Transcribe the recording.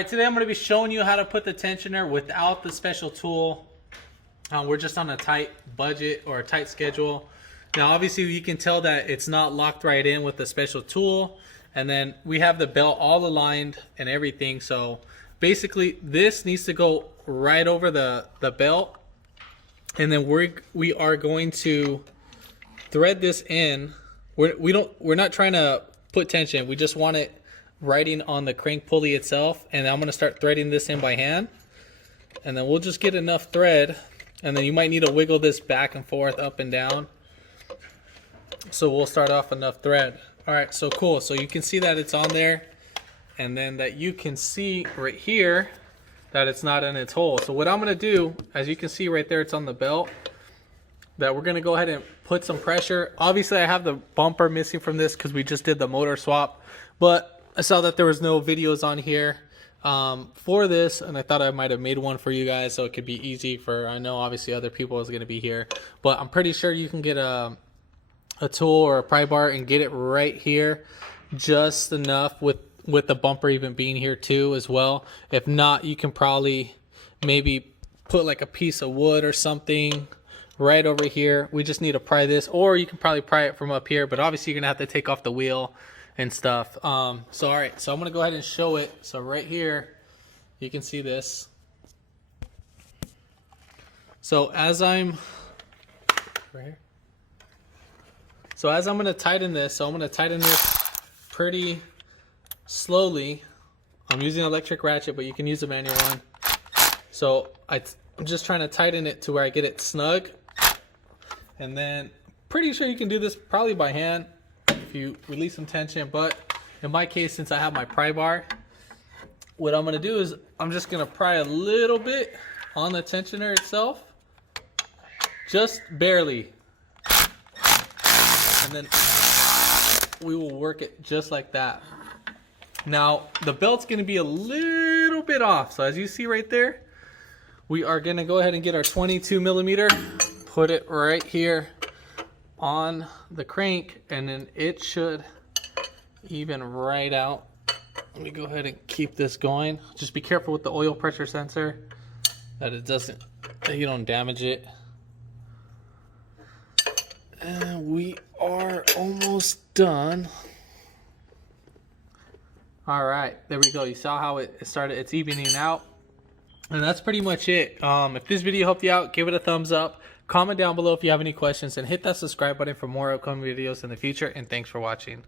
Alright, today I'm going to be showing you how to put the tensioner without the special tool. We're just on a tight budget or a tight schedule. Now obviously you can tell that it's not locked right in with the special tool. And then we have the belt all aligned and everything. So basically this needs to go right over the belt. And then we are going to thread this in. We're not trying to put tension. We just want it riding on the crank pulley itself, and I'm going to start threading this in by hand, and then we'll just get enough thread, and then you might need to wiggle this back and forth, up and down. So we'll start off enough thread. All right, so cool. So you can see that it's on there, and then that you can see right here that it's not in its hole. So what I'm going to do, as you can see right there, it's on the belt, that we're going to go ahead and put some pressure. Obviously I have the bumper missing from this because we just did the motor swap, but I saw that there was no videos on here for this, and I thought I might have made one for you guys so it could be easy for, I know obviously other people is going to be here, but I'm pretty sure you can get a tool or a pry bar and get it right here, just enough with the bumper even being here too as well. If not, you can probably maybe put like a piece of wood or something right over here. We just need to pry this, or you can probably pry it from up here, but obviously you're gonna have to take off the wheel and stuff. So all right, so I'm gonna go ahead and show it. So right here you can see this. So as I'm right here, so as I'm gonna tighten this, so I'm gonna tighten this pretty slowly. I'm using an electric ratchet, but you can use a manual one. So I'm just trying to tighten it to where I get it snug, and then pretty sure you can do this probably by hand if you release some tension. But in my case, since I have my pry bar, what I'm going to do is I'm just going to pry a little bit on the tensioner itself, just barely, and then we will work it just like that. Now the belt's going to be a little bit off, so as you see right there, we are going to go ahead and get our 22 millimeter, put it right here on the crank, and then it should even right out. Let me go ahead and keep this going. Just be careful with the oil pressure sensor that you don't damage it. And we are almost done. All right, there we go. You saw how it started, it's evening out. And that's pretty much it. If this video helped you out, give it a thumbs up. Comment down below if you have any questions, and hit that subscribe button for more upcoming videos in the future. And thanks for watching.